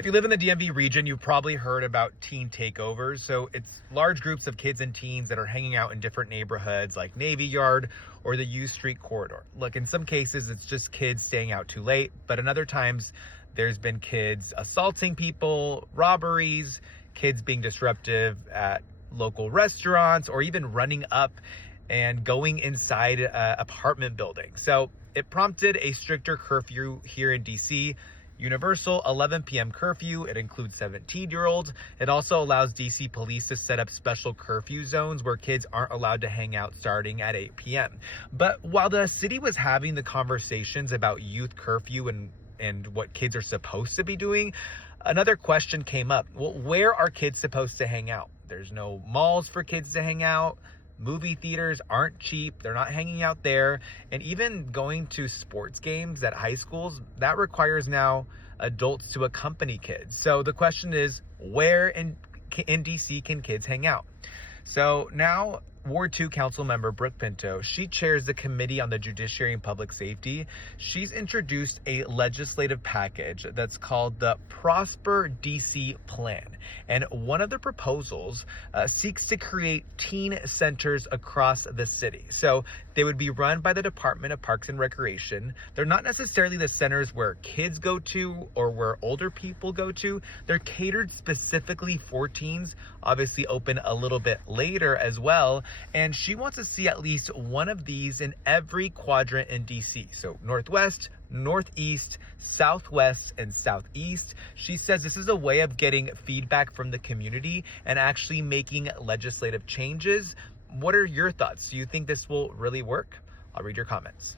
If you live in the DMV region, you've probably heard about teen takeovers. So it's large groups of kids and teens that are hanging out in different neighborhoods like Navy Yard or the U Street corridor. Look, in some cases, it's just kids staying out too late, but in other times, there's been kids assaulting people, robberies, kids being disruptive at local restaurants, or even running up and going inside apartment buildings. So it prompted a stricter curfew here in DC. Universal 11 p.m. curfew. It includes 17-year-olds. It also allows DC police to set up special curfew zones where kids aren't allowed to hang out starting at 8 p.m. But while the city was having the conversations about youth curfew and what kids are supposed to be doing, another question came up. Well, where are kids supposed to hang out? There's no malls for kids to hang out. Movie theaters aren't cheap. They're not hanging out there. And even going to sports games at high schools, that requires now adults to accompany kids. So the question is, where in DC can kids hang out? So now Ward 2 Councilmember Brooke Pinto, she chairs the Committee on the Judiciary and Public Safety. She's introduced a legislative package that's called the Prosper DC Plan. And one of the proposals seeks to create teen centers across the city. So they would be run by the Department of Parks and Recreation. They're not necessarily the centers where kids go to or where older people go to. They're catered specifically for teens, obviously open a little bit later as well. And she wants to see at least one of these in every quadrant in DC. So Northwest, Northeast, Southwest, and Southeast. She says this is a way of getting feedback from the community and actually making legislative changes. What are your thoughts? Do you think this will really work? I'll read your comments.